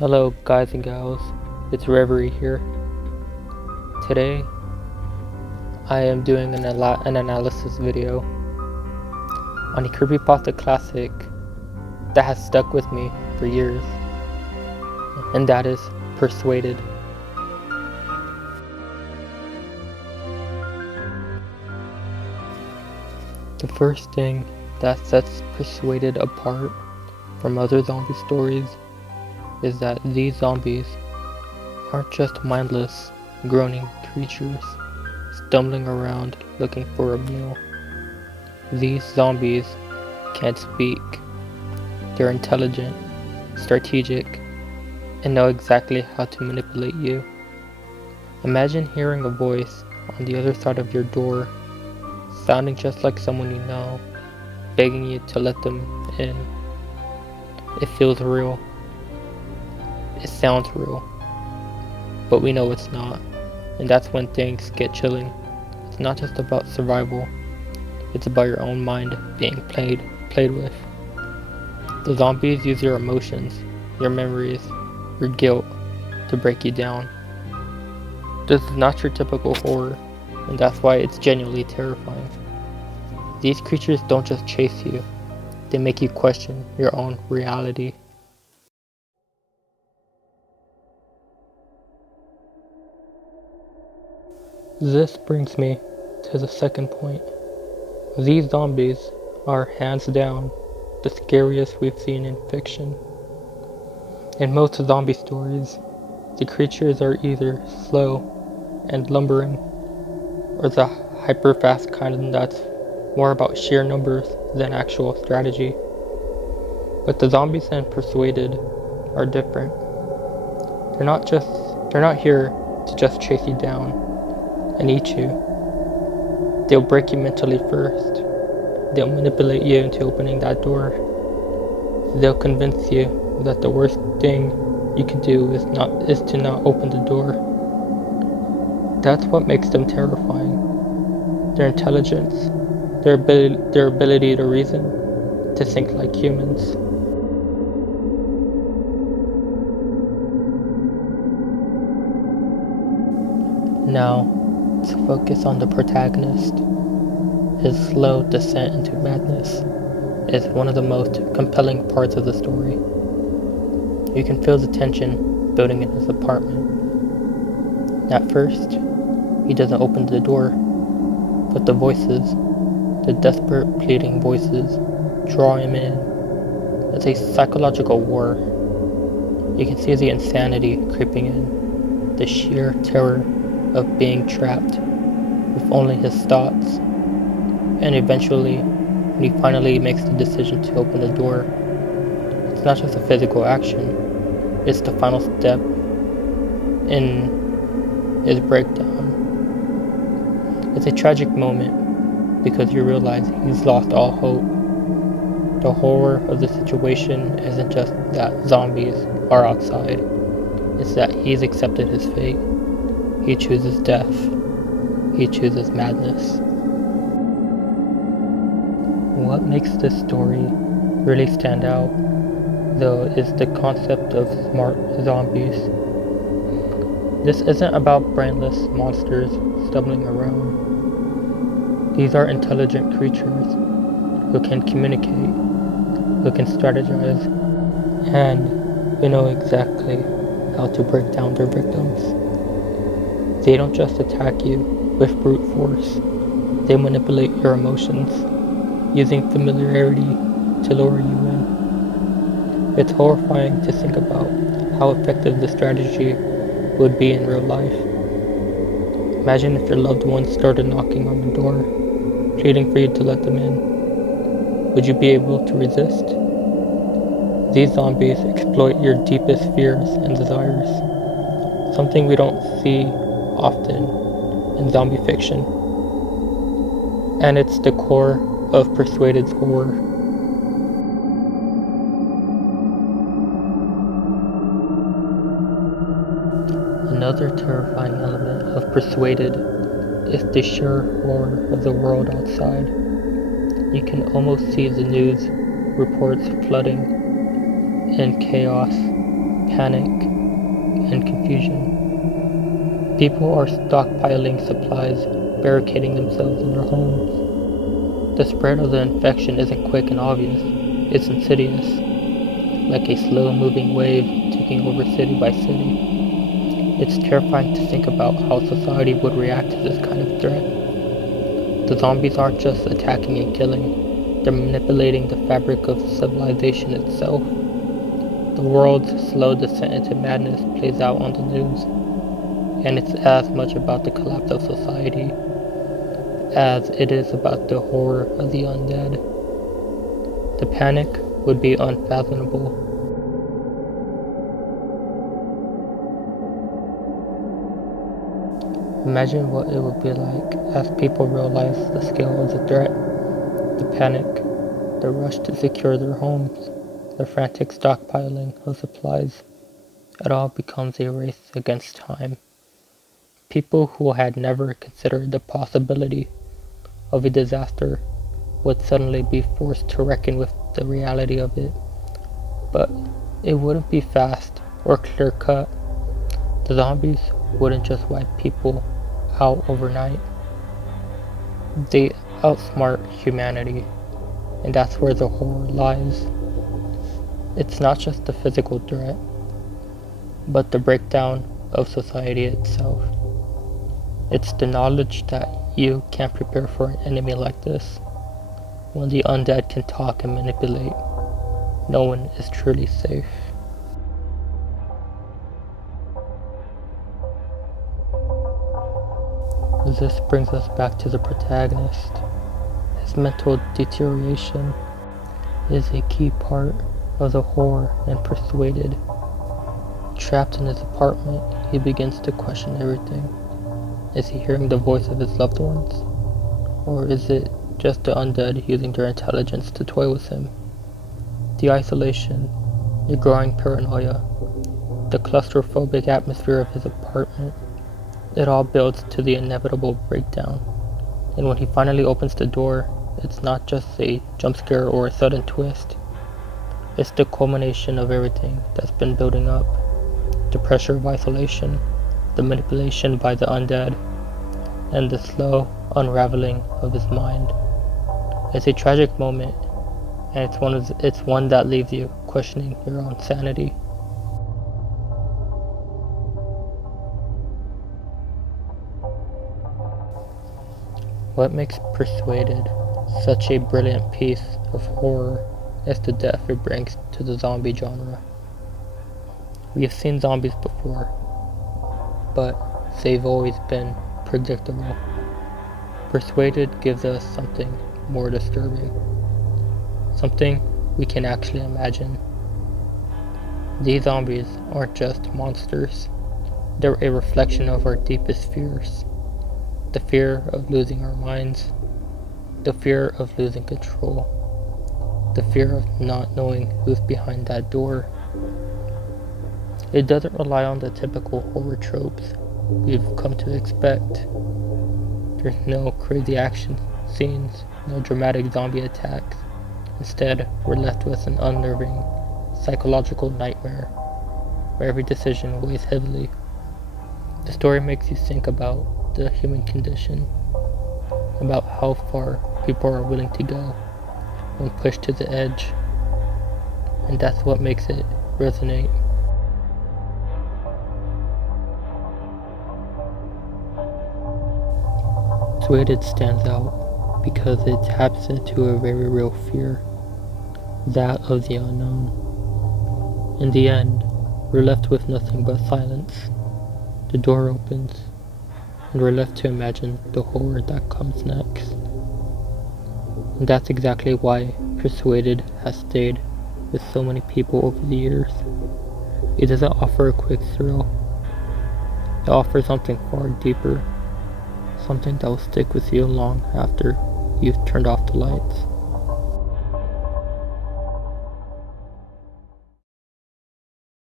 Hello guys and gals, it's Reverie here. Today I am doing an analysis video on a creepypasta classic that has stuck with me for years, and that is Persuaded. The first thing that sets Persuaded apart from other zombie stories is that these zombies aren't just mindless, groaning creatures stumbling around looking for a meal. These zombies can't speak. They're intelligent, strategic, and know exactly how to manipulate you. Imagine hearing a voice on the other side of your door, sounding just like someone you know, begging you to let them in. It feels real. It sounds real, but we know it's not, and that's when things get chilling. It's not just about survival, it's about your own mind being played with. The zombies use your emotions, your memories, your guilt to break you down. This is not your typical horror, and that's why it's genuinely terrifying. These creatures don't just chase you, they make you question your own reality. This brings me to the second point. These zombies are hands down the scariest we've seen in fiction. In most zombie stories, the creatures are either slow and lumbering, or the hyper fast kind that's more about sheer numbers than actual strategy. But the zombies in Persuaded are different. They're not here to just chase you down and eat you. They'll break you mentally first. They'll manipulate you into opening that door. They'll convince you that the worst thing you can do is to not open the door. That's what makes them terrifying. Their intelligence, their ability to reason, to think like humans. Now, let's focus on the protagonist. His slow descent into madness is one of the most compelling parts of the story. You can feel the tension building in his apartment. At first, he doesn't open the door, but the voices, the desperate pleading voices, draw him in. It's a psychological war. You can see the insanity creeping in, the sheer terror of being trapped with only his thoughts. And eventually, when he finally makes the decision to open the door, it's not just a physical action, it's the final step in his breakdown. It's a tragic moment because you realize he's lost all hope. The horror of the situation isn't just that zombies are outside, it's that he's accepted his fate. He chooses death. He chooses madness. What makes this story really stand out, though, is the concept of smart zombies. This isn't about brainless monsters stumbling around. These are intelligent creatures who can communicate, who can strategize, and who know exactly how to break down their victims. They don't just attack you with brute force, they manipulate your emotions, using familiarity to lure you in. It's horrifying to think about how effective the strategy would be in real life. Imagine if your loved ones started knocking on the door, pleading for you to let them in. Would you be able to resist? These zombies exploit your deepest fears and desires, something we don't see often in zombie fiction. And it's the core of Persuaded's horror. Another terrifying element of Persuaded is the sheer horror of the world outside. You can almost see the news reports flooding in chaos, panic, and confusion. People are stockpiling supplies, barricading themselves in their homes. The spread of the infection isn't quick and obvious, it's insidious, like a slow-moving wave taking over city by city. It's terrifying to think about how society would react to this kind of threat. The zombies aren't just attacking and killing, they're manipulating the fabric of civilization itself. The world's slow descent into madness plays out on the news, and it's as much about the collapse of society as it is about the horror of the undead. The panic would be unfathomable. Imagine what it would be like as people realize the scale of the threat, the panic, the rush to secure their homes, the frantic stockpiling of supplies. It all becomes a race against time. People who had never considered the possibility of a disaster would suddenly be forced to reckon with the reality of it. But it wouldn't be fast or clear cut. The zombies wouldn't just wipe people out overnight. They outsmart humanity, and that's where the horror lies. It's not just the physical threat, but the breakdown of society itself. It's the knowledge that you can't prepare for an enemy like this. When the undead can talk and manipulate, no one is truly safe. This brings us back to the protagonist. His mental deterioration is a key part of the horror in Persuaded. Trapped in his apartment, he begins to question everything. Is he hearing the voice of his loved ones? Or is it just the undead using their intelligence to toy with him? The isolation, the growing paranoia, the claustrophobic atmosphere of his apartment, it all builds to the inevitable breakdown. And when he finally opens the door, it's not just a jump scare or a sudden twist. It's the culmination of everything that's been building up. The pressure of isolation, the manipulation by the undead, and the slow unraveling of his mind. It's a tragic moment, and it's one that leaves you questioning your own sanity. What makes Persuaded such a brilliant piece of horror is the depth it brings to the zombie genre. We have seen zombies before, but they've always been predictable. Persuaded gives us something more disturbing, something we can actually imagine. These zombies aren't just monsters, they're a reflection of our deepest fears. The fear of losing our minds, the fear of losing control, the fear of not knowing who's behind that door. It doesn't rely on the typical horror tropes we've come to expect. There's no crazy action scenes, no dramatic zombie attacks. Instead, we're left with an unnerving psychological nightmare where every decision weighs heavily. The story makes you think about the human condition, about how far people are willing to go when pushed to the edge, and that's what makes it resonate. Persuaded stands out because it taps into a very real fear, that of the unknown. In the end, we're left with nothing but silence. The door opens, and we're left to imagine the horror that comes next. And that's exactly why Persuaded has stayed with so many people over the years. It doesn't offer a quick thrill. It offers something far deeper, something that will stick with you long after you've turned off the lights.